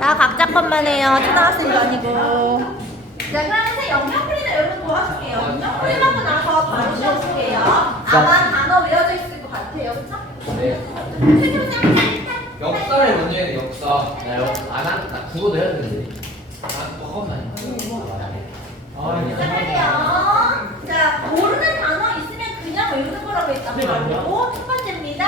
다 각자 것만 해요. 초등학생도 아니고. 자, 그럼 선생님 영역풀이는 여러분 도와줄게요. 영역풀이 하고 나서 바로 시험 볼게요. 아마 단어 외워져 있을 것 같아요. 그쵸? 네. 역사를 먼저 해야 돼, 역사. 나 국어도 해야 되는데. 잠깐만. 시작할게요. 자, 모르는 단어 있으면 그냥 외우는 거라고 했단 말이고 첫 번째입니다.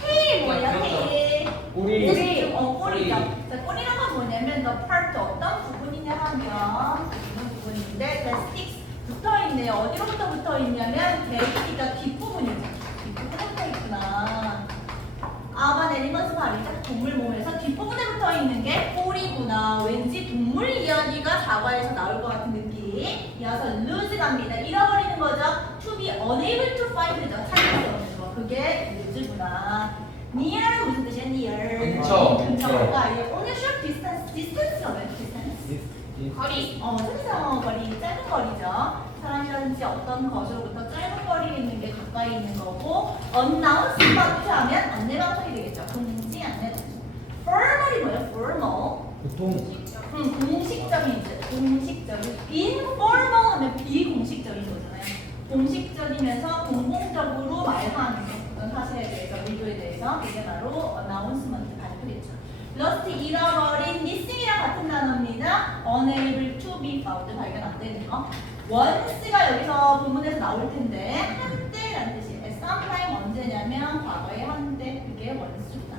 테일 뭐예요? 테일. 꼬리. 꼬리죠. 자, 꼬리란 건 뭐냐면 the part 어떤 부분이냐 하면 무슨 부분인데 the sticks 붙어있네요. 어디로부터 붙어있냐면 베이비가 뒷부분이죠. 뒷부분에 붙어있구나. 아마 내리면서 말이죠. 동물 몸에서 뒷부분에 붙어있는 게 꼬리구나. 왠지 동물 이야기가 사과에서 나올 것 같은 느낌. 이어서 lose 갑니다. 잃어버리는 거죠. to be unable to find죠. 찾을 수 없는 거. 그게 lose구나. near는 무슨 뜻이야? near. 근처. 근처가 ownership distance. distance가 뭐야? distance. 거리. 생성 거리. 짧은 거리죠. 사람이라든지 어떤 것으로부터 짧은 거리에 있는 게 가까이 있는 거고 announcement 하면 안내 방송이 되겠죠. 공지 안내 방송. formal이 뭐예요? formal. 보통 공식적이지. 공식적인. informal 하면 비공식적인 거잖아요. 공식적이면서 공공적으로 말하는 어떤 사실에 대해서, 의도에 대해서 그게 바로 announcement 발표겠죠. lost 잃어버린, missing이랑 같은 단어입니다. unable to be found 발견 안 되는 거. once가 여기서 본문에서 나올 텐데 한때라는 뜻이에요. sometime 언제냐면 과거의 한때 그게 once입니다.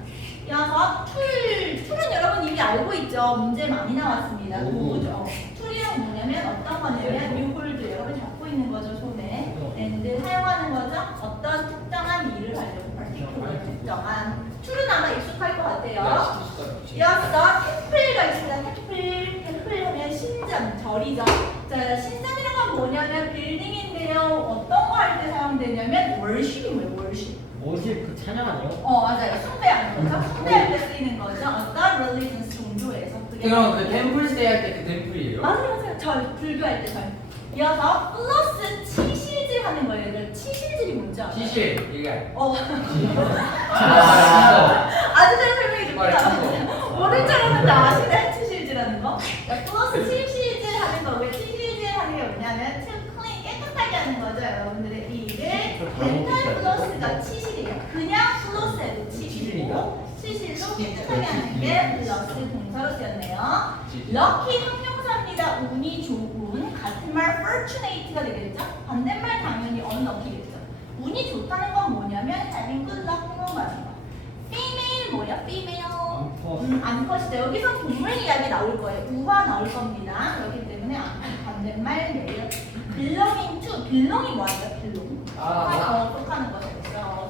이어서 툴은 여러분 이미 알고 있죠. 문제 많이 나왔습니다. 도구죠. 툴이란 뭐냐면 어떤 거냐면 유홀드 여러분 잡고 있는 거죠. 손에 and 사용하는 거죠. 어떤 특정한 일을 하려고 particular 특정한 툴은 아마 익숙할 것 같아요. 이어서 템플가 있습니다. 템플 하면 신전, 절이죠. 자, 신전이란 건 뭐냐면 빌딩인데요. 어떤 거 할 때 사용되냐면 worship이 뭐예요? worship. 뭐지 그 찬양 아니에요? 맞아요. 숭배하는 거죠. 숭배할 때 쓰이는 거죠. 어떤 religion 종교에서. 그럼 그 템플스테이 할 때 그 템플이에요? 맞아요. 절, 불교할 때 절. 이어서 플러스 치실질 하는 거예요. 얘들 치실질이 뭔지 알아요? 시실, 이게. 아주 잘 설명해 줍니다. 모른 척 하는데 아시네? 치실질하는 거. 플러스 치실질 하는 거. 왜 치실질 하는 게 뭐냐면 to clean, 깨끗하게 하는 거죠. 여러분들의 이 일을. 덴탈 플러스가 치실이에요. 그냥 플러스에도 치실이고 치실로 깨끗하게 하는 게 플러스 동사로 쓰였네요. 럭키 형용사입니다. 운이 좋은. 같은 말 fortunate가 되겠죠. 반대말 당연히 unlucky겠죠. 운이 좋다는 건 뭐냐면 having good luck 이런 말인 거. female 뭐야? female. 암컷이죠. 여기서 동물 이야기 나올 거예요. 우화 나올 겁니다. 그렇기 때문에 반대말 male. belonging to. belong이 뭐예요? belong. 속하는 거죠.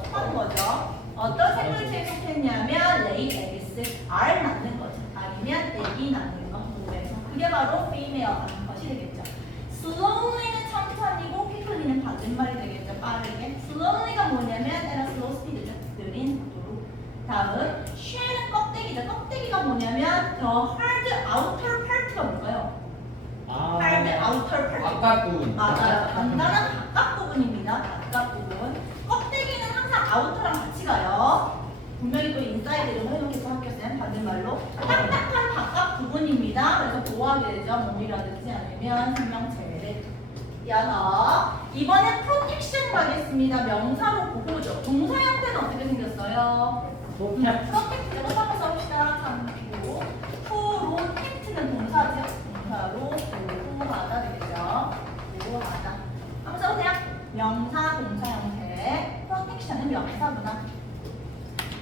속하는 거죠. 어떤 생물체에 속했냐면 lay eggs. 알 낳는 거죠. 알이면 애기 낳는 거. 몸에서. 그게 바로 female 암컷이 되겠죠. slowly는 천천히고 quickly는 반대말이 되겠죠. 빠르게. slowly가 뭐냐면 at a slow speed죠. 느린 속도로. 다음 shell은 껍데기죠. 껍데기가 뭐냐면 the hard outer part가 뭘까요? hard outer part. 바깥 부분. 맞아요. 단단한 바깥 부분입니다. 바깥 부분. 껍데기는 항상 아우터랑 같이 가요. 분명히 또 인사이드로 활용해서 학교쌤 반대말로 딱딱한 바깥 부분입니다. 그래서 보호하게 되죠. 몸이라든지 아니면 생명체를. 이어서 이번엔 프로텍션 가겠습니다. 명사로 보호죠. 동사 형태는 어떻게 생겼어요? 프로텍트가 한번 써봅시다. 참고 프로텍트는 동사죠. 동사로 보호하다 되겠죠. 보호하다. 한번 써보세요. 명사, 동사 형태. 프로텍션은 명사구나.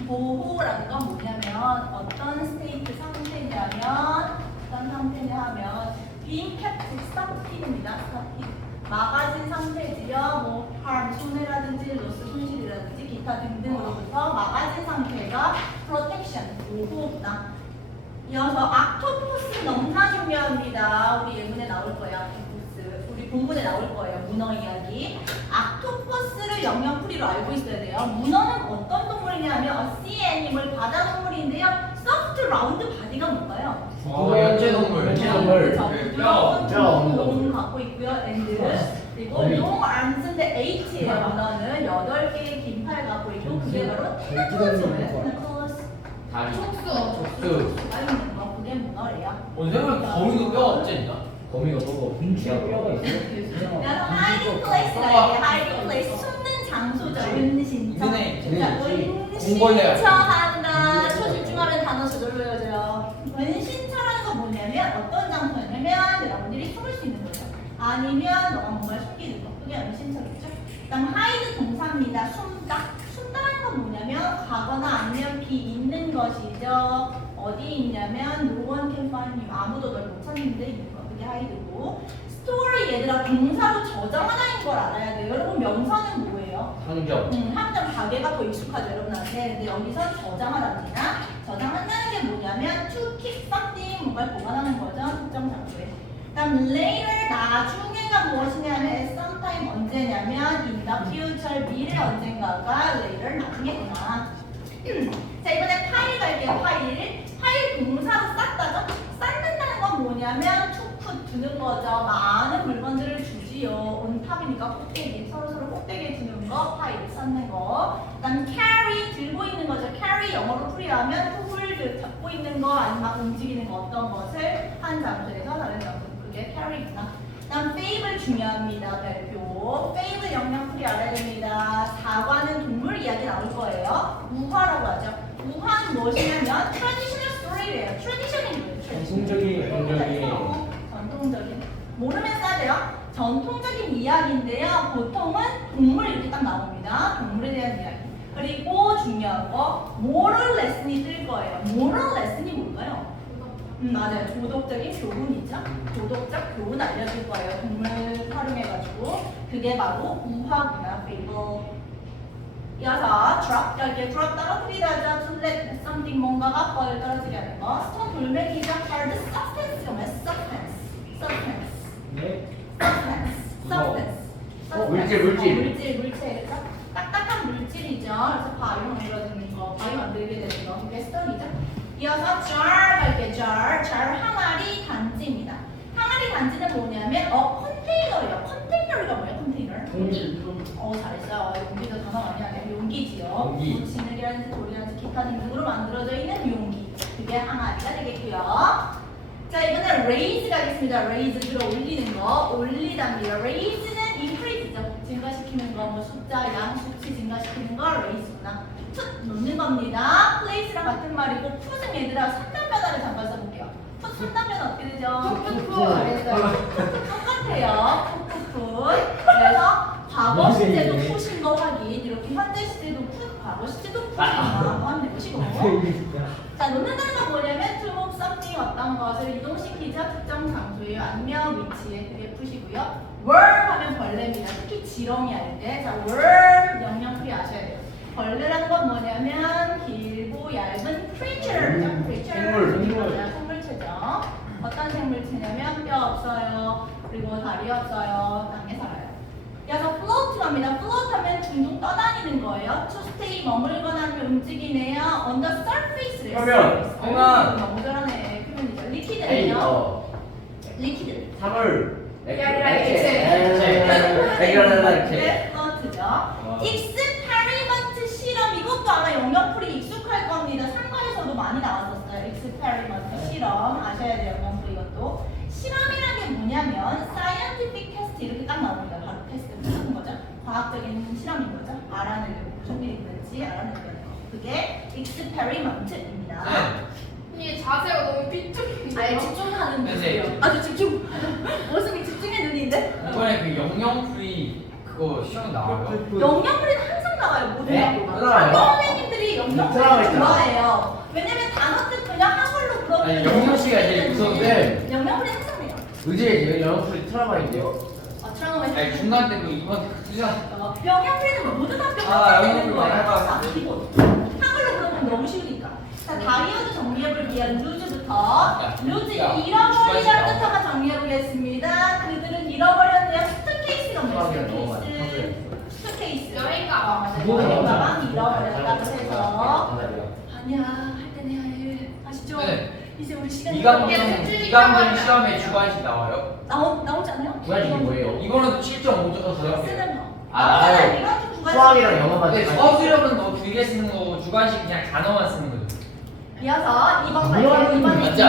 보호라는 건 뭐냐면 어떤 스테이트 상태냐면 어떤 상태냐 하면 being kept stop입니다. stop. 막아진 상태지요. 뭐 harm, 손해라든지 loss, 손실이라든지 기타 등등으로부터 막아진 상태가 protection, 보호구나. 이어서 악토포스 너무나 중요합니다. 우리 예문에 나올 거예요. 악토포스. 우리 본문에 나올 거예요. 문어 이야기. 악토포스를 영역풀이로 알고 있어야 돼요. 문어는 어떤 동물이냐면 sea animal, 바다 동물인데요. soft round body가 뭔가요? 연체동물. 그렇죠. 부드러운 뼈 없는 몸 동물. 갖고 있고요. and 그리고 long arms인데 8예요. 문어는 8개의 긴 팔 갖고 있고 그게 바로 테너클로스예요. 테너클로스. 다리. 촉수. 촉수. 가 있는 거. 그게 생각에 거미도 뼈 없지 않냐? 거미가 뭐가 분치가 뼈가 있어? 그래서 hiding place가 이게 hiding place 숨는 장소죠. 은신처. 은신에 자, 공벌레 은신처 한다. 초집중하면 단어 저절로 외워져요. 은신처라는 건 뭐냐면 어떤 장소냐면 여러분들이 숨을 수 있는 거죠. 아니면 너가 뭔가 숨기는 거. 그게 은신처겠죠. 그다음 hide 동사입니다. 숨다. 숨다라는 건 뭐냐면 가거나 아니면 있는 것이죠. 어디 있냐면 no one can find you. 아무도 널 못 찾는데 있는 거. 그게 hide고. store 얘들아 동사로 저장하다인 걸 알아야 돼요. 여러분 명사는 뭐예요? 상점. 항상 가게가 더 익숙하죠 여러분한테. 근데 여기서 저장하답니다. 저장한다는 게 뭐냐면 to keep something 뭔가를 보관하는 거죠. 특정 장소에. 그다음 later 나중에가 무엇이냐면 at sometime 언제냐면 in the future 미래 언젠가가 later 나중에구나. 자 이번에 파일 갈게요. 파일 동사로 쌌다죠. 쌓는다는 건 뭐냐면 to put 두는 거죠. 많은 물건들을 주지요. 온탑이니까 꼭대기 서로 꼭대기에 두는 거 파일 쌓는 거. 그다음 carry 들고 있는 거죠. carry 영어로 풀이하면 to hold 잡고 있는 거 아니면 막 움직이는 거 어떤 것을 한 장소에서 다른 장소 그게 carry구나. 그다음 fable 중요합니다. 별표. fable 영역풀이 알아야 됩니다. 사과는 동물 이야기 나올 거예요. 우화라고 하죠. 우화는 무엇이냐면 traditional story래요. tradition이 뭐예요? 전통적인. 모르면 싸대요. 전통적인 이야기인데요. 보통은 동물 이렇게 딱 나옵니다. 동물에 대한 이야기. 그리고 중요한 거 moral lesson이 뜰 거예요. moral lesson이 뭘까요? 맞아요. 도덕적인 교훈이죠. 도덕적 교훈 알려줄 거예요. 동물 활용해가지고 그게 바로 우화구나. fable. 이어서 drop 여기에 drop 떨어뜨리다죠. to let something 뭔가가 펄 떨어지게 하는 거. 스톤 돌멩이죠. hard substance가 뭐야? substance. 네. 물질. 물질. 그죠? 딱딱한 물질이죠. 그래서 바위 만들어지는 거, 바위 만들게 되는 거. 그게 스톤이죠. 이어서 jar 갈게요. jar 항아리 단지입니다. 항아리 단지는 뭐냐면 컨테이너예요. 컨테이너가 뭐예요? 컨테이너. 잘했어요. 용기도 단어 많이 하네. 용기지요. 용기. 진흙이라든지 돌이라든지 기타 등등으로 만들어져 있는 용기. 그게 항아리가 되겠고요. 자 이번엔 raise 가겠습니다. raise 들어 올리는 거. 올리답니다. raise는 increase죠. 증가시키는 거. 뭐 숫자, 양, 수치 증가시키는 거 raise구나. put 놓는 겁니다. place랑 같은 말이고 put은 얘들아 3단 변화를 잠깐 써볼게요. put 3단 변화 어떻게 되죠? 잘했어요. 똑같아요. put. 그래서 과거 시제도 푸신 거 확인. 이렇게 현재 시제도 푸, 과거 시제도 푸신 거 한번 해보시고. 자, 놓는다는 건 뭐냐면 to move something 어떤 것을 이동시키죠. 특정 장소에 아니면 위치에 그게 푸시고요. worm 하면 벌레입니다. 특히 지렁이 할 때. 자, worm 영역풀이 아셔야 돼요. 벌레라는 건 뭐냐면 길고 얇은 creature죠. creature. 생물체죠. 어떤 생물체냐면 뼈 없어요. 그리고 다리 없어요. 땅에 살아요. 이어서 float 갑니다. float 하면 둥둥 떠다니는 거예요. to stay 머물거나 아니면 움직이네요. on the surface래요. 표면. 너무 잘하네. 표면이죠. liquid는요. liquid. 사물. 네, float죠. experiment 실험 이것도 아마 영역풀이 익숙할 겁니다. 상관에서도 많이 나왔었어요. experiment 실험 아셔야 돼요. 영역풀 이것도. 실험이라는 게 뭐냐면 scientific test 이렇게 딱 나옵니다. 바로 테스트 하는 거죠. 과학적인 실험인 거죠. 알아내려고 무슨 일이 있는지 알아내려고 하는 거. 그게 experiment입니다. 이게 자세가 너무 삐뚤인데. 아예 집중하는 네, 모습이요. 네. 아주 집중. 모습이 집중의 눈인데. 이번에 그 영영풀이 그거 시험 나와요. 영역풀이는 항상 나와요. 모든 네? 학교가. 나와요? 학교 선생님들이 영역풀이를 들어가있잖아. 좋아해요. 왜냐면 단어들 그냥 한글로 물어보면 아니, 영역시가 제일 무서운데. 영역풀이 항상 돼요. 의제에 영영풀이 트라우마인데요. 트라우마 아니 중간 때 그 이번 투자. 영역풀이는 모든 학교가 되는 영역풀이 거예요. 해봐. 항상 기본. 한글로 물어보면 너무 쉬우니까. 자, 다이어드 정리해볼게요. 루즈부터. 루즈 야, 잃어버리다는 주관식 뜻하고 정리해보겠습니다. 그들은 잃어버렸네요. 수트케이스가 뭐예요? 수학이랑 너무 많이 수트케이스. 수트케이스. 여행 가방. 그거 여행 맞아. 가방 잃어버렸다고 해서. 네. 아니야, 할 땐 해야 해. 아시죠? 네. 이제 우리 시간이 이감정 시험에 주관식 나와요. 나오지 않아요? 주관식이 뭐예요? 이거는 7.5점 가요. 쓰는 거. 나와요. 이건 좀 구간식. 수학이랑 영어만 근데 수학이력은 더 길게 쓰는 거고 주관식 그냥 단어만 쓰는 거죠. 이어서 2번 뭐야, 갈게요. 2번 맞아.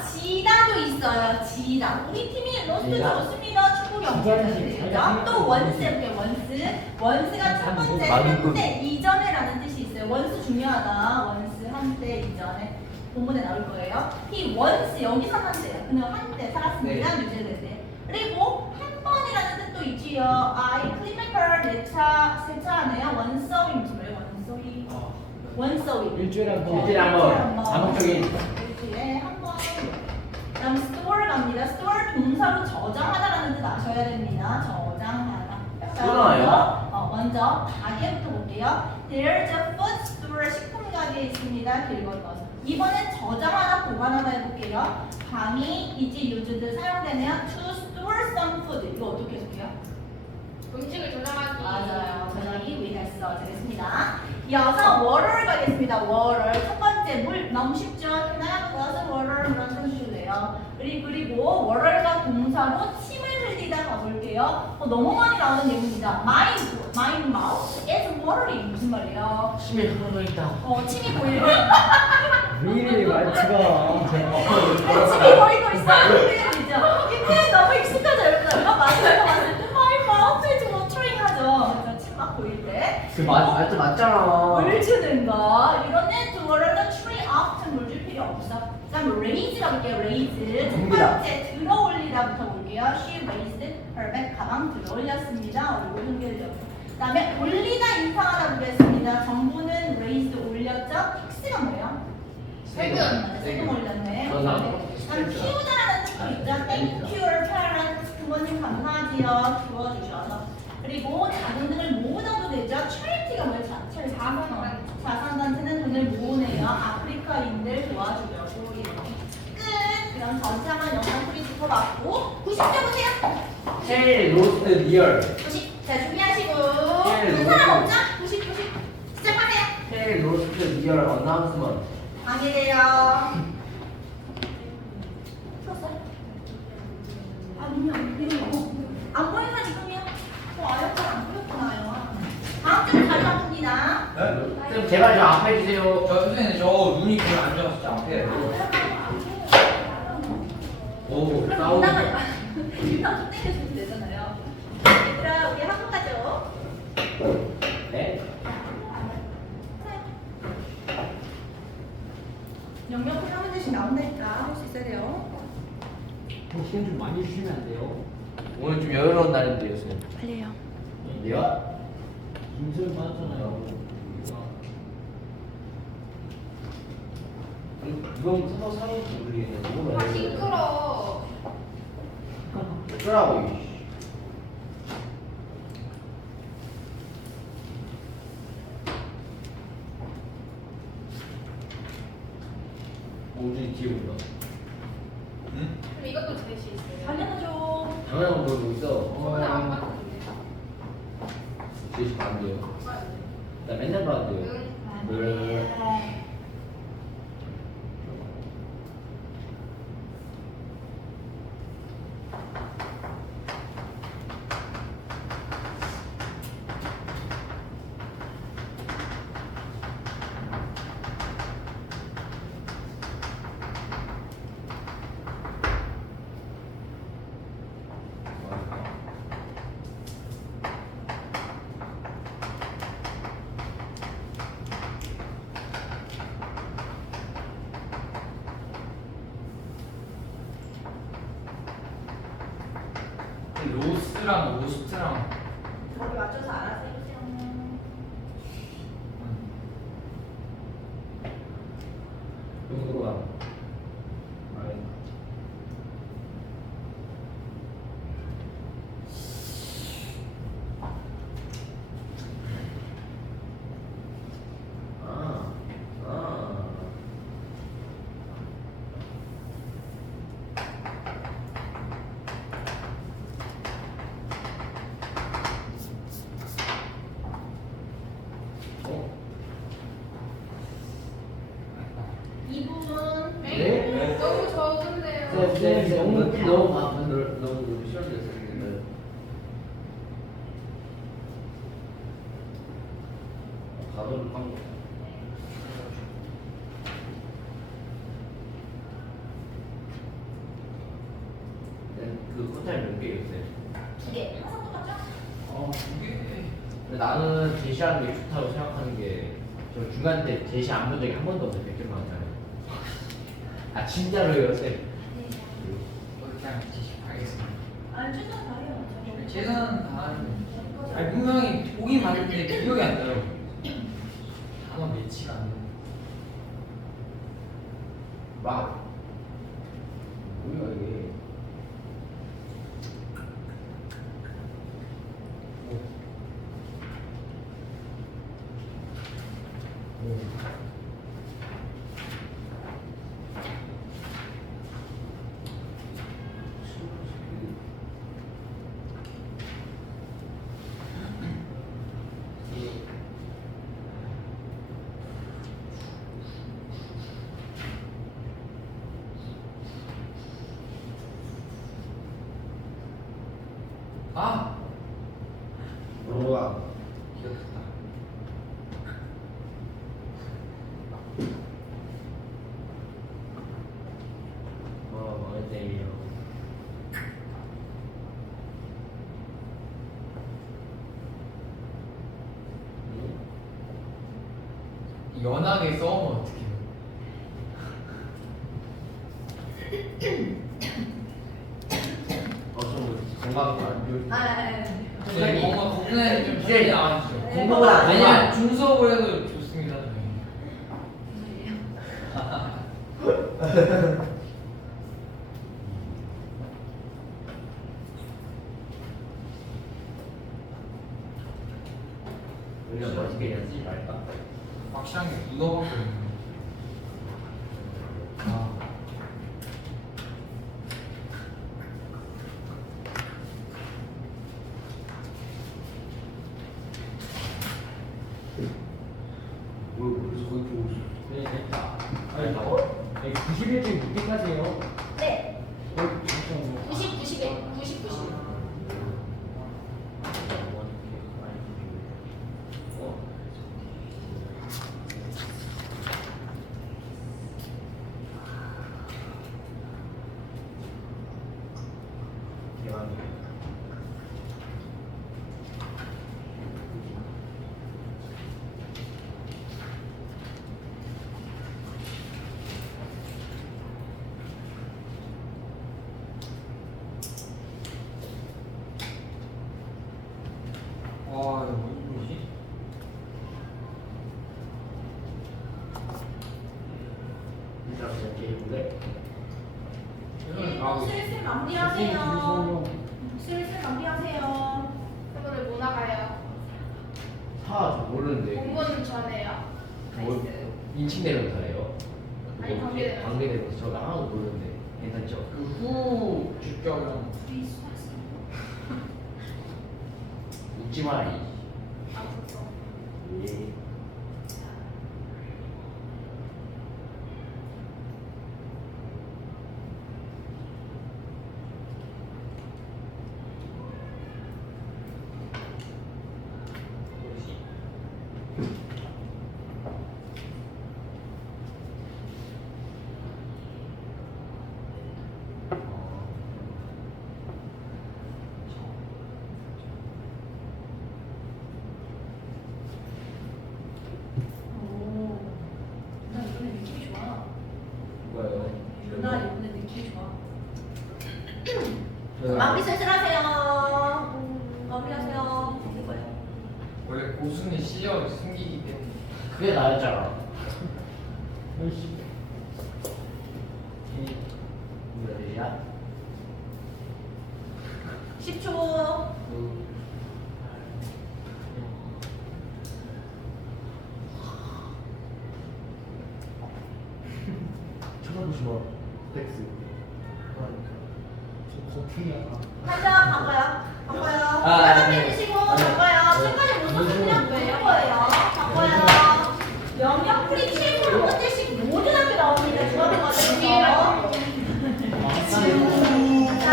2번 지단 좋습니다. 우리 팀이 로스트 얘가 좋습니다. 축구 경기였습니다. 또 원스 해볼게요. 원스가 첫 번째 한때 이전에라는 뜻이 있어요. 원스 중요하다. 원스 한때 이전에 본문에 나올 거예요. He once 여기서 한때요. 그냥 한때 살았습니다. 뉴질랜드에. 그리고 한 번이라는 뜻도 있지요. I 클리메컬 내차 세차하네요. 원서위 무슨 말이에요? 원서위. 원서위. 일주일에 한 번. 일주일에 한 번. 반복적인. 일주일에 한 번. 그다음 store 갑니다. store 동사로 저장하다라는 뜻 아셔야 됩니다. 저장하다. 끊어요? 먼저 가게부터 볼게요. There's a food store 식품 가게 있습니다. 길 건너서. 이번엔 저장하다 보관하다 해볼게요. 방이 이제 used 사용되면 to store some food. 이거 어떻게 해석해요? 음식을 저장하기. 맞아요. 저장이 위했어. 되겠습니다. 이어서 water 가겠습니다. water. 첫 번째 물 너무 쉽죠? Can I have a glass of water? 물 한 잔 주실래요? 그리고 water가 동사로 침을 흘리다 가볼게요. 너무 많이 나오는 내용입니다. My mouth is watering. 무슨 말이에요? 침이 흘러 있다. 침이 보이는. 왜 이래 말투가. 침이 보이고 있어. 표현이죠. 이 표현 너무 익숙하죠, 여러분? 이거 맞아요. My mouth is watering 하죠. 그래서 침 막 보일 때. 맞잖아. 물 주는 거. 이거는 to water는 tree often 물 줄 필요 없어. 그다음 raise라고 볼게요. raise. 첫 줍니다. 번째 들어 올리다부터 볼게요. She raised her bag. 가방 들어 올렸습니다. 얼굴 흔들려. 그다음에 올리다 인상하다 보겠습니다. 정부는 raised 올렸죠. 픽스가 뭐예요? 세금 올렸네. 그다음 키우다라는 뜻도 있죠. Thank you, parents. 부모님 감사하지요. 키워주셔서. 그리고 자금 등을 모으다도 되죠. charity가 뭐예요? 자선단체는 돈을 모으네요. 아프리카인들 도와주려고 이렇게. 끝. 그럼 전체만 영상 소리 짚어봤고 90점 보세요. 헬 로스트 리얼. 90. 자 준비하시고 네, 큰 사람 없죠? 90. 시작하세요. 헬 로스트 리얼 어나운스먼트. 방해돼요. 풀었어요? 아니요. 안 보이는 사람 있군요. 아역할 안 보였구나요. 다음 주 다리 아픕니다. 좀 제발 좀 아파해 주세요. 저 선생님 저 눈이 별로 안 좋아서 진짜 아파요. 오 그럼 싸우는. 유나 좀 땡겨주면 되잖아요. 얘들아 우리 학원 가죠. 네. 영역 한 문제씩 나온다니까 할 수 있어야 돼요. 시간 좀 많이 주시면 안 돼요? 오늘 좀 여유로운 날인데요, 선생님. 빨리요. 네요? 인수를 받았잖아요. 이건 서로 사이인지 모르겠네. 이거 아 시끄러. 어쩌라고 이씨. 오준이 뒤에 본다. 응? 그럼 이것도 제시 있어요. 당연하죠. 당연한 거 보고 있어. 저번에 안 봤는데. 제시 봤는데요. 아, 나 맨날 봤는데요. 응. 네. 로스랑 로스트랑 저를 맞춰서 알아서 해주세요. 여기로 가. 이 부분 네? 너무 적은데요. 너무 바쁜 너무 시원했어요. 가도록 합니다. 그 컨텐츠 몇 개 요새. 2개. 항상 똑같죠? 이게 근데 나는 제시하는 게 좋다고 생각하는 게 저 중간 때 제시 안 본 적이 한 번도 없어요. 100점 만점에. 아 진짜로요 쌤. 그냥 지식하겠습니다. 아니 최선 다해요. 최선은 다하는데 아니 분명히 보긴 봤는데 기억이 안 나요. 단어 매치가 안 돼. 막 뭐야 이게. 아 뭐가 기억했다. 망했네요. 연하게 써면 어떡해요? 좀 건강이 안 좋을 근데 뭔가 거기는 좀 기억이 나와주죠. 공부보다 아니면 중수업을 해도 좋습니다. 우리가 멋있게 연습 말까? 확실한 게 묻어봤거든요. 아, 뭘 그래서 거기 보고 있어. 네, 됐다. 아니, 91점 6개까지예요. 네. 잠깐만요. 90, 90에 90, 90. 와 이거 뭐지? 이거는 다 하고 있어. 슬슬 마무리하세요. 슬슬 마무리하세요. 오늘 뭐 나가요? 사 모르는데. 공부는 전에요. 뭐 인칭 내려서 잘해요. 아니, 관계 내려서. 관계 내려서 저 하나도 모르는데 괜찮죠? 그후 주격이랑 웃지 마리. 아 그거. 예. 오. 나 이번에 느낌이 좋아. 뭐예요? 나 이번에 느낌이 좋아. 네. 마무리 슬슬 하세요. 마무리하세요. 이거요. 원래 고수는 실력을 숨기기 때문에. 그게 나였잖아. 아이씨. 몇 시야? 10초. 쳐다보지 마. 텍스. 저 거품이야. 한장 바꿔요. 바꿔요. 아, 하나 네. 빼주시고 바꿔요. 지금까지 못 썼으면 그냥 바꿀 거예요. 바꿔요. 영역 프리 7분 한 문제씩 모든 학교 나옵니다. 중학교 과정에서. 자.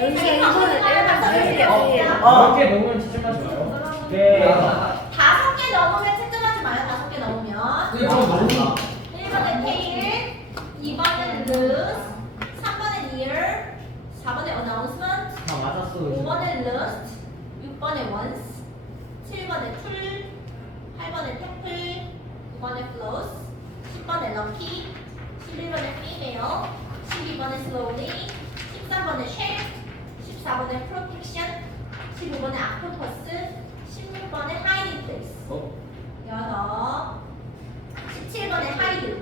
연습 몇개 먹으면 채점하지 마요. 네. 5개 넘으면 채점하지 마요. 5개 넘으면. 이거 너무 1번에 테일, 2번에 lose, 3번에 near, 4번에 announcement, 다 맞았어. 5번에 lust, 6번에 once, 7번에 full, 8번에 temple, 9번에 floss, 10번에 lucky, 11번에 female, 12번에 slowly, 13번에 share, 14번에 protection, 15번에 octopus, 16번에 hiding place. 어? 17번에 hide,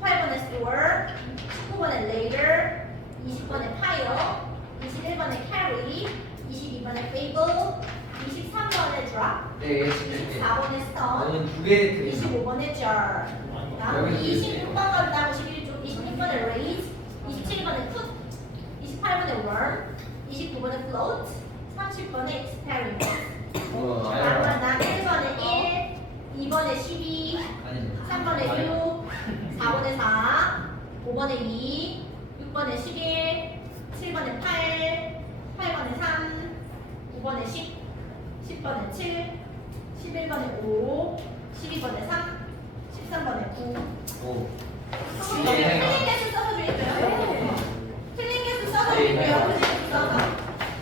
18번에 store, 19번에 later, 20번에 pile, 21번에 carry, 22번에 fable, 23번에 drop, 네, 24번에 stone, 저는 2개 드립니다. 25번에 jar. 다음 여기 26번 간다고 21쪽, 26번에 raise, 27번에 cook, 28번에 worm, 29번에 float, 30번에 experiment. 다음 간다 1번에 1, 2번에 12, 아니죠. 3번에 6, 4번에 4, 5번에 2, 6번에 11, 7번에 8, 8번에 3, 9번에 10, 10번에 7, 11번에 5, 12번에 3, 13번에 9. 오. 틀린 개수 써서 드릴게요. 틀린 개수 써서 드릴게요. 틀린 개수 써서.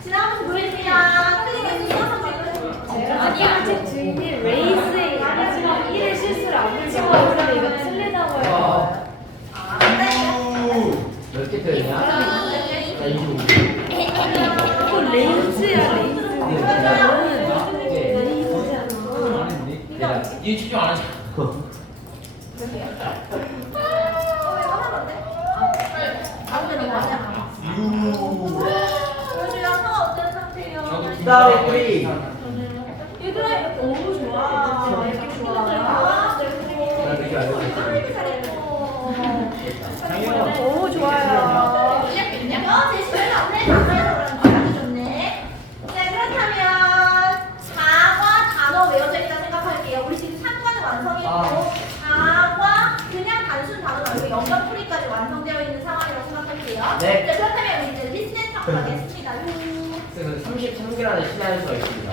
지나가면서 보여드립니다. 틀린 개수 써서 드릴게요. 아니야, 제 주인이 레이스의 마지막 1의 실수를 안 풀고 있는데 이거 틀리다고 해요. 아, 네. 몇개 틀렸냐? 나 25. 이거 레이스야, 레이스. 네. 레이스잖아. 내가 얘 집중 안 하죠. 이거 하면 안 돼? 다음에 너무 많이 하나? 보여줘요. 서 어떤 상태예요? 저도 스타일 프리. 얘들아, 너무 좋아. 이렇게 좋아. 나 그렇게 알고 있어. 이렇게 잘했고. 너무 좋아요. 제시를 안 내. 가까이서 그런지 아주 좋네. 자, 그렇다면 4과 단어 외워져 있다 생각할게요. 우리 지금 3과는 완성했고 4과 그냥 단순 단어 말고 연결풀이까지 완성되어 있는 상황이라고 생각할게요. 네. 자, 그렇다면 우리 이제 리스닝 탑 가겠습니다. 그래서 33개라는 시간에 써 있습니다.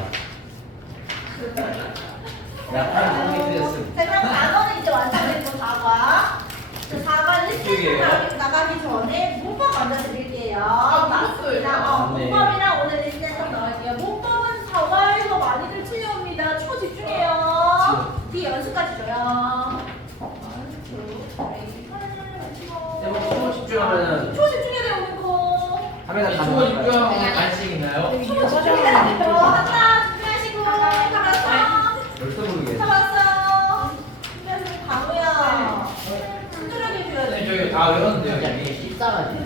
약간 이렇게 틀렸음. 자, 그럼 단어는 이제 완성됐고 4과. 4과 리스닝 탑 나가기 전에 문법 먼저 드릴게요. 맞습니다. 네. 문법이랑 오늘 리스닝 탑 나갈게요. 문법은 4과에서 많이들 틀려옵니다. 초 집중해요. 뒤 연습까지 줘요. 제목 초 집중하면은 초 집중해야 돼요, 이거. 화면에 다 이거 나와요. 집중하면 간식 있나요? 초 집중해야 돼요. 하나, 준비하시고. 잡았어. 벌써 모르겠어. 잡았어. 준비하시고, 강우야. 친절하게 줘야 네, 돼. 저희 다 외웠는데요. 그냥 이게 십사가지. 네.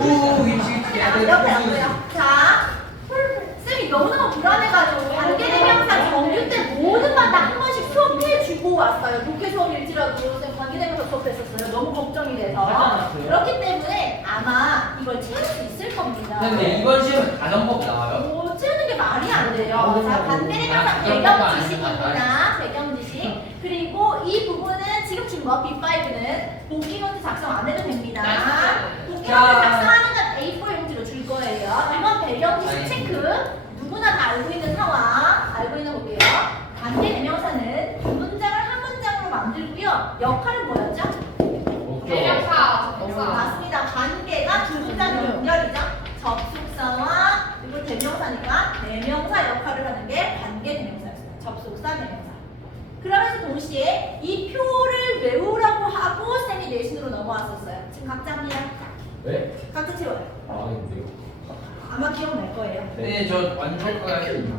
오, 김치 옆에 안 보여. 자, 쌤이 너무너무 불안해가지고 관계대명사 정규 때 모든 반 다 한 번씩 수업해주고 왔어요. 독해 수업일지라도 쌤 관계대명사 수업했었어요. 너무 걱정이 돼서. 그렇기 때문에 아마 이걸 채울 수 있을 겁니다. 근데 이번 시험은 가정법 나와요? 뭐 채우는 게 말이 안 돼요. 자, 관계대명사 배경 지식입니다. 배경 지식. 그리고 이 부분은 지금 준 거 B5는 복귀 노트 작성 안 해도 됩니다. 복귀 노트 작성하는 건 A4 용지로 줄 거예요. 이번 배경 지식 체크. 누구나 다 알고 있는 상황. 알고 있는 거고요. 관계대명사는 두 문장을 한 문장으로 만들고요. 역할은 뭐였죠? 대명사. 맞습니다. 관계가 두 문장 연결이죠. 접속사와 그리고 대명사니까 대명사 역할을 하는 게 관계 대명사였어요. 접속사 대명사. 그러면서 동시에 이 표를 외우라고 하고 쌤이 내신으로 넘어왔었어요. 지금 각자 합니다. 왜? 각자 채워요. 아닌데요. 아마 기억날 거예요. 네, 저 완벽하게 할게요.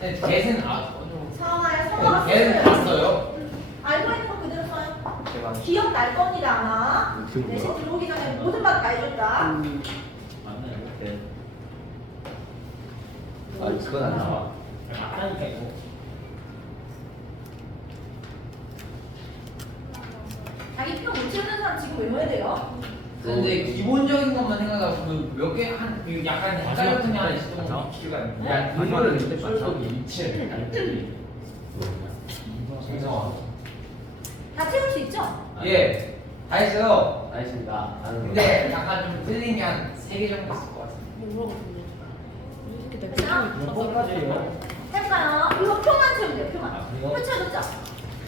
네, 걔는 성화야, 성화가 걔는 봤어요. 알고 있는 거 그대로 써요. 제가 기억날 겁니다 아마. 내신 들어오기 전에 모든 말 다 해줬다. 맞나요? 네. 아 그건 안 나와. 맞다니까 이거. 자기 표 못 채우는 사람 지금 외워야 돼요. 근데 기본적인 것만 생각하고 몇개한 약간 헷갈렸던 게 하나 있었던 기회가 있는데. 야 이거는 근데 맞춰기 일치. 죄송합니다. 다 채울 수 있죠? 예, 다 했어요. 알겠습니다. 나는 근데 약간 좀 틀린 게 한 3개 정도 있을 것 같아요. 물어보겠습니다. 이렇게 돼. 몇 번까지예요? 할까요? 이거 표만 채우면 돼요, 표만. 아, 그래요? 표 채워줬죠?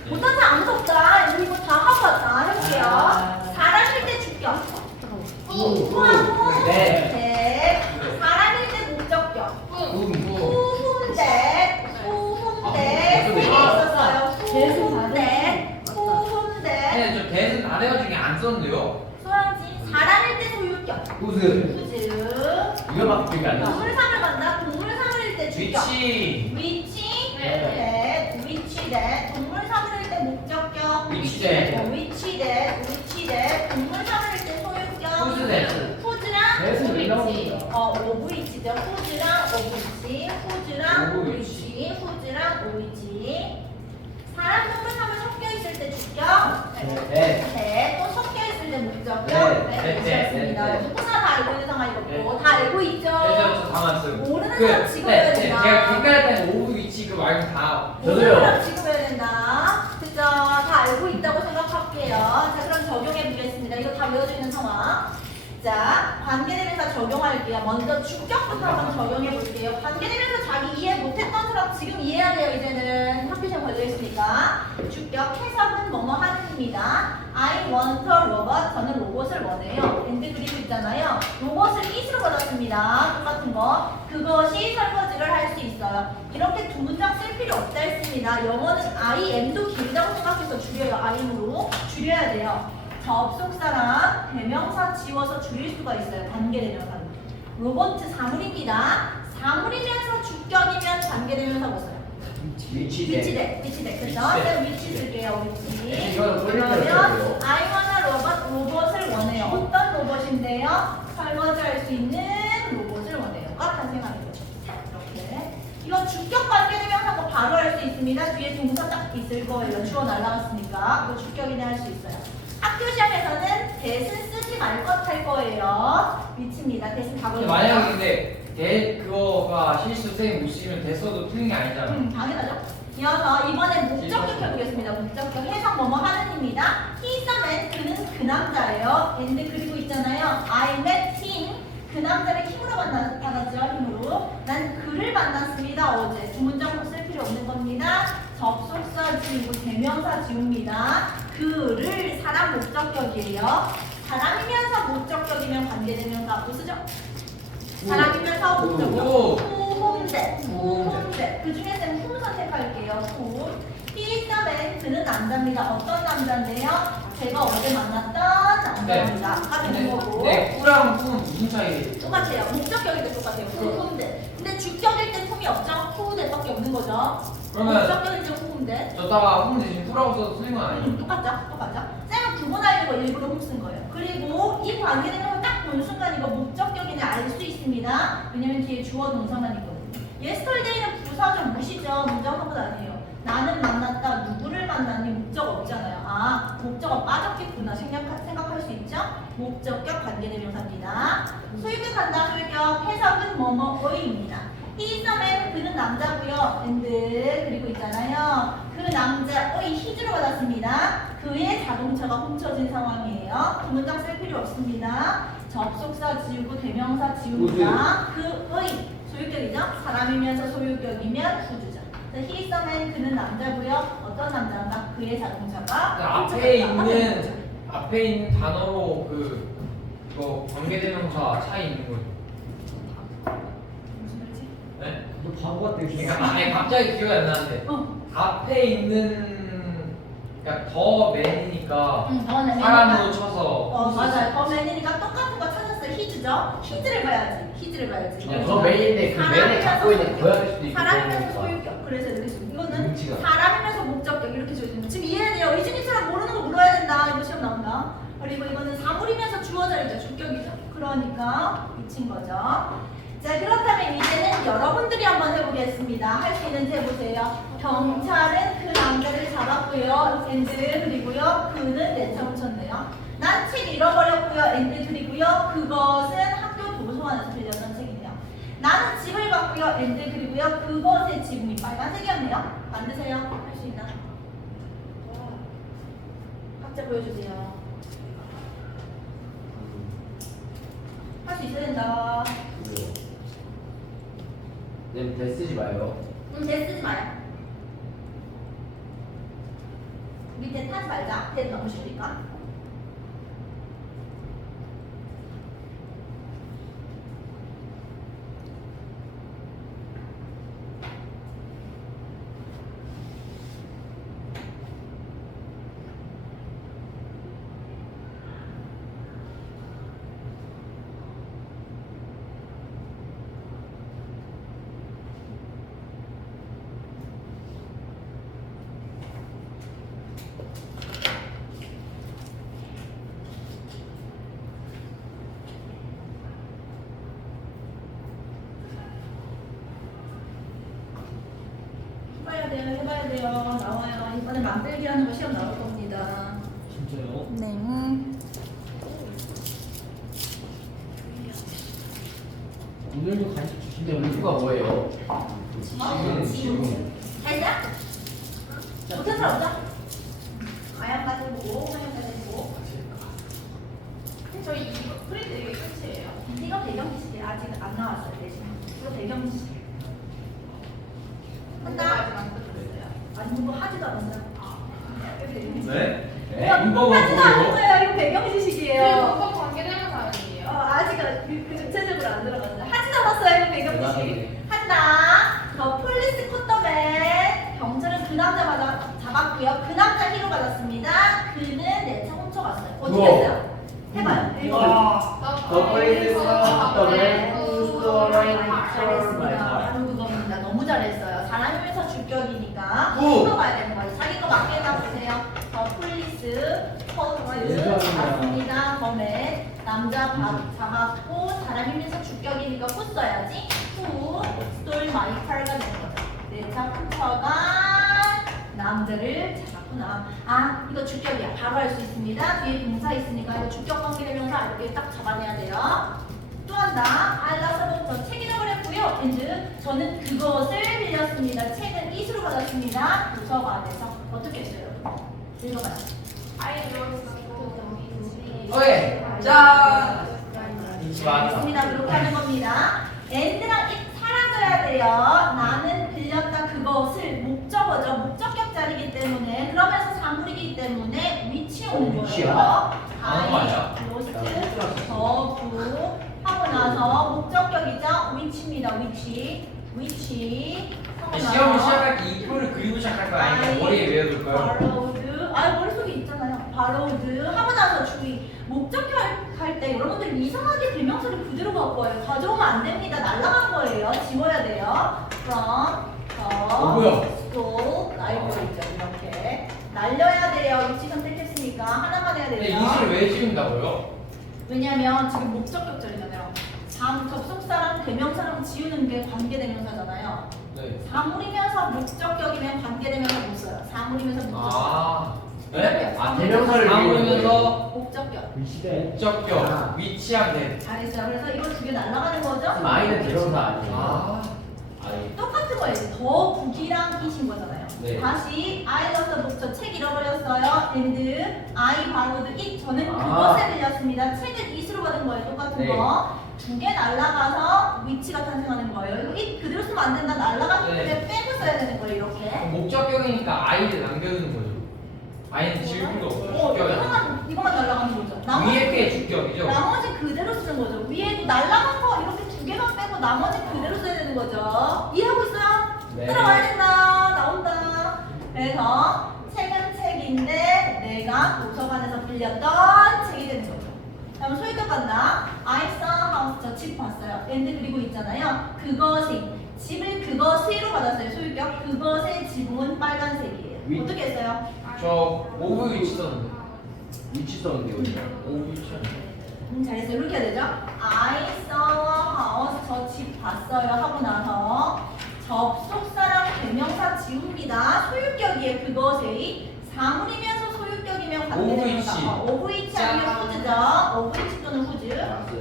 못한 사람 아무도 없다. 이거 다 하고 왔다. 해볼게요. 사람일 때 주격. 후하고 대. 사람일 때 목적격. 후훈대. 후훈대. 세 개 있었어요. 후훈대. 후훈대. 근데 저 대는 다 돼가지고 안 썼는데요? 소양지. 사람일 때 소유격. 후즈. 후즈. 이거밖에 기억이 안 나. 동물상을 간다. 동물상을 때 주격. 위치. 위치. 네. 위치 대. 동물상을 때 목적격. 위치대. 위치대. 위치대. 동물상을 때 소유격. 후즈대. 후즈랑 대에서 왜 나옵니까? 오브이치죠. 후즈랑 오브이치. 후즈랑 오브이치. 후즈랑 오브이치. 사람 동물상을 섞여 있을 때 주격. 네. 대. 또 섞여 있을 때 목적격. 네. 그렇습니다. 네. 누구나 다 알고 있는 상황이고 네. 다 알고 있죠. 저다 맞았어요. 모르는 사람 지금 해야 된다. 제가 객관했던 오브 위치 그 말고 다. 저도요. 모르는 지금 해야 된다. 그죠? 다 알고 있다고 생각할게요. 자, 그럼 적용해 보겠습니다. 이거 다 외워져 있는 상황. 자, 관계대명사 적용할게요. 먼저 주격부터 한번 적용해 볼게요. 관계대명사 자기 이해 못했던 사람 지금 이해해야 돼요. 이제는 학교 시험 걸려 있으니까. 주격 해석은 뭐뭐 하는입니다. I want a robot. 저는 로봇을 원해요. 밴드 그리고 있잖아요. 로봇을 it으로 받았습니다. 똑같은 거. 그것이 설거지를 할 수 있어요. 이렇게 두 문장 쓸 필요 없다 했습니다. 영어는 I am도 길다고 생각해서 줄여요. I'으로 줄여야 돼요. 접속사랑 대명사 지워서 줄일 수가 있어요. 관계대명사는. 로봇 사물입니다. 사물이면서 주격이면 관계대명사 뭐 써요? 위치대. 위치대. 위치대. 그죠? 위치대. 위치 쓸게요. 위치. 이거는 그러면 폴리테라스예요. I want a robot. 로봇을 원해요. 어떤 로봇인데요? 설거지할 수 있는 로봇을 원해요. 같은 생각이죠. 이렇게. 이거 주격 관계대명사고 바로 할 수 있습니다. 뒤에 동사 딱 있을 거예요. 주어 날라갔으니까. 이거 주격이네 할 수 있어요. 학교 시험에서는 대신 쓰지 말 것 할 거예요. 위치입니다. 대신 다 근데 걸려요. 만약에 근데 대 그거가 실수 쌤 못 쓰면 됐어도 틀린 게 아니잖아. 당연하죠. 이어서 이번에 목적격 해보겠습니다. 목적격 해석 뭐뭐 하는입니다. He is a man. 그는 그 남자예요. and 그리고 있잖아요. I met him. 그 남자를 힘으로 만났죠. 힘으로. 난 그를 만났습니다. 어제. 두 문장 쓸 필요 없는 겁니다. 접속사 지우고 대명사 지웁니다. 그를 사람 목적격이에요. 사람이면서 목적격이면 관계대명사 뭐 쓰죠? 사람이면서 목적격. 후홈대. 후홈대. 그 중에 쌤 후 선택할게요. 후. He is a man. 그는 남자입니다. 어떤 남자인데요? 제가 어제 만났던 남자입니다. 아까 된 거고. 네, 후랑 후는 무슨 차이예요? 똑같아요. 목적격일 때 똑같아요. 후홈대. 근데 주격일 때 홈이 없죠? 후대밖에 없는 거죠. 그러면 목적격일 때 후홈대. 저다가 후 대신 후라고 써도 틀린 건 아니에요? 똑같죠? 똑같죠? 쌤은 구분하려고 일부러 홈 쓴 거예요. 그리고 이 관계대명사 딱 보는 순간 이거 목적격이네 알 수 있습니다. 왜냐면 뒤에 주어 동사만 있거든요. yesterday는 부사적 무시죠. 문장사보다 아니에요. 나는 만났다. 누구를 만났니? 목적 없잖아요. 아, 목적어 빠졌겠구나 생각할 수 있죠? 목적격 관계대명사입니다. 소유격한다. 소유격 해석은 뭐뭐어입니다. He is a man. 그는 남자고요. and 그리고 있잖아요. 그 남자의 his로 받았습니다. 그의 자동차가 훔쳐진 상황이에요. 두 문장 쓸 필요 없습니다. 접속사 지우고 대명사 지웁니다. 그의 소유격이죠. 사람이면서 소유격이면 후주죠. He is a man. 그는 남자고요. 어떤 남자인가? 그의 자동차가 앞에 있는 단어로 이거 관계대명사 차이 있는 거예요. 무슨 말이지? 네? 너 바보 같아. 그러니까 아니 갑자기 기억이 안 나는데 앞에 있는 그러니까 더 맨이니까 더 맨이니까. 사람으로 쳐서 맞아요. 더 맨이니까 똑같은 거 찾았어요. 히즈죠? 히즈를 봐야지. 히즈를 봐야지. 그냥 저 맨인데 그 맨에 갖고 있는 고양일 수도 있고. 사람이면서 그러니까. 소유격. 그래서 이렇게 쓰고 이거는 눈치가. 사람이면서 목적격 이렇게 써있습니다. 지금 이해해야 돼요. 이준이처럼 모르는 거 물어야 된다. 이거 시험 나온다. 그리고 이거는 사물이면서 주어자이죠. 주격이죠. 그러니까 미친 거죠. 자, 그렇다면 이제는 여러분들이 한번 해보겠습니다. 할 수 있는지 해보세요. 경찰은 그 남자를 잡았고요. and 그리고요. 그는 내 차 훔쳤네요. 난 책 잃어버렸고요. and 그리고요. 그것은 학교 도서관에서 빌렸던 책이네요. 나는 집을 봤고요. and 그리고요. 그것의 지붕이 빨간색이었네요. 만드세요. 할 수 있나? 각자 보여주세요. 할 수 있어야 된다. 네, 대 쓰지 마요. 대 쓰지 마요. 밑에 타지 말자. 대 너무 쉬우니까. 해봐야 돼요. 나와요. 이번에 만들기 하는 거 시험 나올 겁니다. 진짜요? 네. 오늘도 간식 근데 주시면 우주가 뭐예요? 지금. 잘자? 못한 사람 없죠? 아양까지 보고, 화양까지 보고. 저희 이거 프린트 이게 끝이에요. 이거 배경지식이에요. 아직 안 나왔어요. 대신. 이거 배경지식. 아직 안 끝났어요. 아니, 뭐 하지도 않았어요. 네? 네? 문법은 하지도 않았어요. 뭐예요? 이거 배경지식이에요. 그리고 관계되면서 아니에요. 아직 그 전체적으로 안 들어갔어요. 하지도 않았어요. 이거 배경지식. 대단하네. 한다. 더 폴리스 콧더맨. 경찰은 그 남자 잡았고요. 그 남자 히로 받았습니다. 그는 내차 훔쳐갔어요. 어떻게 우와. 했어요? 해봐요. 읽어요. 더 플레이스 컷더맨 잘했습니다. 바로 그겁니다. 너무 잘했어요. 잘하면서 주격이니까 구. 읽어봐야 되는 거예요. 자기 거 맞게 해봐보세요. 더 폴리스 컷즈 예전이야. 잡았습니다. 범에 남자 잡았고 사람이면서 주격이니까 후 써야지. 후 스톨 마이 칼가 되는 거죠. 내차 훔쳐간 남자를 잡았구나. 아 이거 주격이야. 바로 할 수 있습니다. 뒤에 동사 있으니까 이거 주격 관계대명사 이렇게 딱 잡아내야 돼요. 또 한다. 알라서부터 책 이름을 했고요. and 저는 그것을 빌렸습니다. 책은 이수로 받았습니다. 도서관에서 어떻게 했어요? 읽어봐요. I wrote 오케이. 짠. 알겠습니다. 그렇게 하는 겁니다. and랑 it 사라져야 돼요. 나는 빌렸다 그것을 목적어죠. 목적격 자리이기 때문에 그러면서 사물이기 때문에 위치 오는 위치야? 거예요. 아는 거 아니야? 로스트 더부 하고 나서 목적격이죠. 위치입니다. 위치 하고 시험을 시작할 때 이 표를 그리고 시작할 거 아니면 머리에 외워둘까요? 바로드 머릿속에 있잖아요. 바로드 하고 나서 주의 목적격 할 때 여러분들 이상하게 대명사를 그대로 갖고 와요. 가져오면 안 됩니다. 날라간 거예요. 지워야 돼요. from 뭐야? school library 있죠. 이렇게 날려야 돼요. 위치 선택했으니까 하나만 해야 근데 돼요. 이수를 왜 지운다고요? 왜냐면 지금 목적격절이잖아요. 접속사랑 대명사랑 지우는 게 관계대명사잖아요. 네. 사물이면서 목적격이면 관계대명사 못 써요. 사물이면서 목적격. 아. 네? 아 대명사를 다음으면서 목적격. 글씨대 목적격 위치한 대. 잘했어요. 그래서 이거 두 개 날아가는 거죠? 그럼 아이는 대명사 아니에요? 아. 아이. 똑같은 거예요. 더 북이랑 이신 거잖아요. 네. 다시 I lost a book. 저 책 잃어버렸어요. and I borrowed it. 저는 아. 그것에 빌렸습니다. 책을 it으로 받은 거예요. 똑같은 네. 거. 두 개 날아가서 위치가 탄생하는 거예요. 이거 it 그대로 쓰면 안 된다. 날아가기 네. 때문에 빼고 써야 되는 거예요. 이렇게. 목적격이니까 아이를 남겨두는 거죠. 아이는 지울 필요 없고 주격이야. 이거만 날아가는 거죠. 위에 게 주격이죠. 나머지 그대로 쓰는 거죠. 위에도 날라간 거 이렇게 두 개만 빼고 나머지 그대로 써야 되는 거죠. 이해하고 있어요? 네. 들어와야 된다. 나온다. 그래서 책은 책인데 내가 도서관에서 빌렸던 책이 되는 거죠. 다음 소유격 간다. I saw a house. 저 집 봤어요. and 그리고 있잖아요. 그것이 집을 그것으로 받았어요. 소유격. 그것의 지붕은 빨간색이에요. 위- 어떻게 했어요? 저 오브 위치 썼는데. 위치 썼는데 우리가. 오브 위치. 잘했어요. 이렇게 해야 되죠? I saw a house. 저 집 봤어요. 하고 나서 접속사랑 대명사 지웁니다. 소유격이에요. 그것의 사물이면서 소유격이면 관계대명사. 오브이치. 오브이치 아니면 후즈죠. 오브이치 또는 후즈.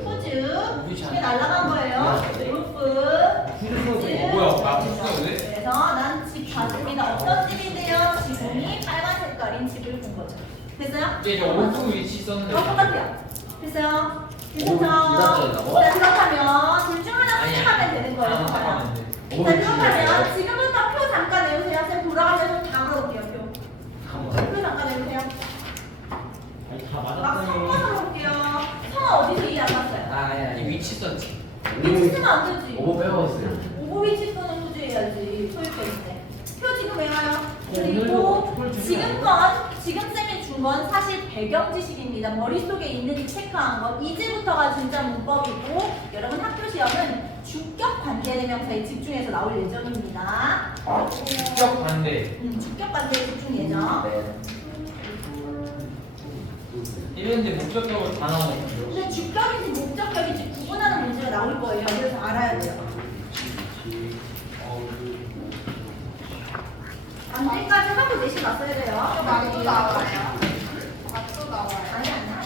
오브이치 후즈. 이게 아니야. 날라간 거예요. 네. 루프. 뭐야? 나 부수는데? 그래서 난 집 봤습니다. 어떤 집인데요? 지붕이 빨간 색깔인 집을 본 거죠. 됐어요? 이제 저 오브 위치 썼는데. 똑같아요. 됐어요? 오, 이거 된다고? 자, 그렇다면 둘 중 하나 아니야. 선택하면 되는 거예요. 하나만 정말. 하면 돼. 오브 위치 썼지. 위치 쓰면 안 되지. 오버 빼먹었어요. 오버 위치 쓰는 소지해야지. 소유격인데. 표 지금 외워요. 오늘도 그리고 표 준비 지금 쌤이 준 건 사실 배경 지식입니다. 머릿속에 있는지 체크한 거. 이제부터가 진짜 문법이고 여러분 학교 시험은 주격 관계대명사에 집중해서 나올 예정입니다. 주격 반대. 주격 관계에 집중 예정. 네. 이랬는데 목적격으로 다 나오네. 근데 주격인지 목적격인지 구분하는 문제가 나올 거예요. 그래서 알아야 돼요. 반대까지 하고 내신 왔어야 돼요. 맞도 나와요. 맞도 나와요. 아니 아니야.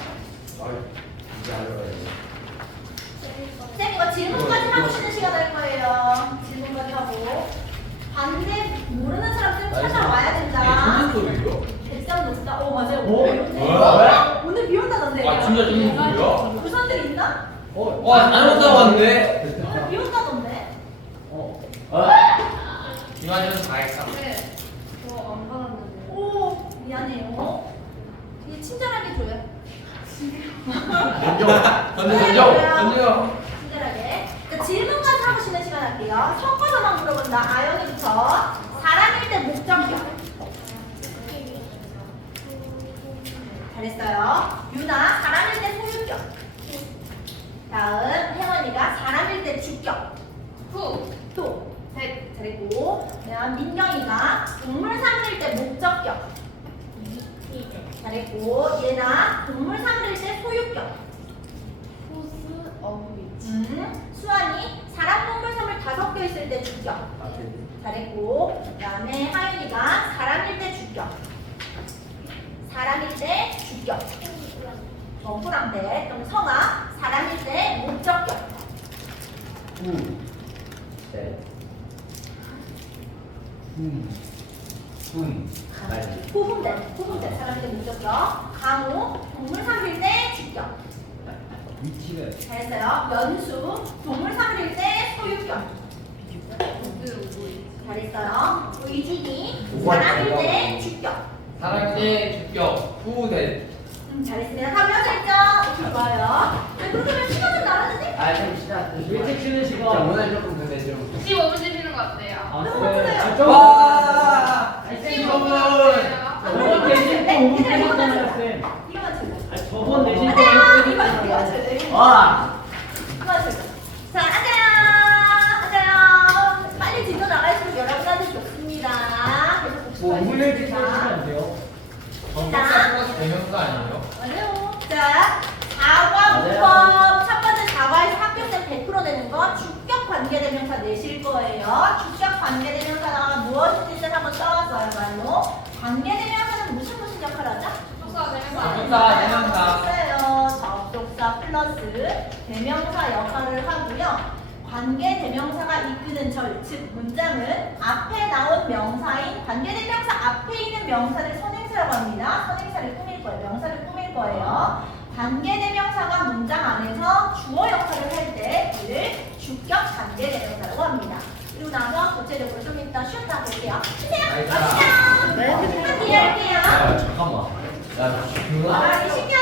이제 알아요. 쌤 이거 질문까지 하고 쉬는 시간 할 거예요. 질문까지 하고 반대 모르는 사람 쌤 찾아와야 된다. 무슨 소리요? 백상 높다. 오 맞아요. 어? 오늘 비 온대. 뭐야? 오늘 비 온다던데. 아 진짜 무슨 소리야? 부산들 있나? 와, 안 온다고 하는데? 오늘 비 온다던데. 이만희는 다 했다. 네. 저안 받았는데. 오 미안해요. 이게 친절하게 줘요. 던져. 친절하게. 자, 질문까지 하고 쉬는 시간 할게요. 섞어서만 물어본다. 아영이부터. 사람일 때 목적격. 잘했어요. 유나 사람일 때 소유격. 다음 혜원이가 사람일 때 주격. 후. 또 잘했고. 그다음 민경이가 동물 삼을 때 목적격. 잘했고. 얘나 동물 삼을 때 소유격. 포스 어브 위치. 수환이 사람 동물 삼을 5개 있을 때 주격. 잘했고. 그다음에 하윤이가 사람일 때 주격. 사람일 때 주격. 정프랑대. 그럼 성아 사람일 때 목적격. 네. 후분대 사람일 때 목적격. 강우 동물 삼일 때 주격. 위치가 잘했어요. 연수 동물 삼일 때 소유격. 잘했어요. 의준이 사람일 때 주격. 사람 때 주격. 후대. 잘했습니다. 다 외워져 있죠? 좋아요. 네, 그러면 시간 좀 남았는데? 좀 시작. 일찍 쉬는 시간. 오늘 조금 근데 좀. 15분 드시는 거 어때요? 아, 너무 그래. 어떠세요? 아, 좀- 와! 저번 내신 때 네, 5분 빼셨잖아요, 쌤. 이거만 들려. 아니, 저번 내신 때 안녕! 5분 이거만 빼셨잖아요. 들려. 와. 이거만 들려. 자, 안녕! 빨리 뒤로 나갈수록 여러분한테 좋습니다. 계속 뭐, 복습할 수 5분 일찍 있습니다. 쉬시면 안 돼요? 정답 플러스 대명사 아니에요? 맞아요. 자, 사과 문법. 첫 번째 사과에서 학교생 100% 내는 거 주격 관계대명사 내실 거예요. 주격 관계대명사가 무엇인지 한번 써왔어요. 말로. 관계대명사는 무슨 역할을 하죠? 접속사 접속사, 대명사. 대명사. 접속사요. 접속사 플러스 대명사 역할을 하고요. 관계대명사가 이끄는 절, 즉 문장은 앞에 나온 명사인 관계대명사 앞에 있는 명사를 선행사라고 합니다. 선행사를 꾸밀 거예요. 명사를 꾸밀 거예요. 관계대명사가 문장 안에서 주어 역할을 할 때 이를 주격 관계대명사라고 합니다. 그리고 나서 구체적으로 좀 이따 쉬었다 볼게요. 쉬세요. 알겠다. 안녕. 네, 한번 뒤에 할게요. 야 잠깐만. 야 나 아, 신기하다.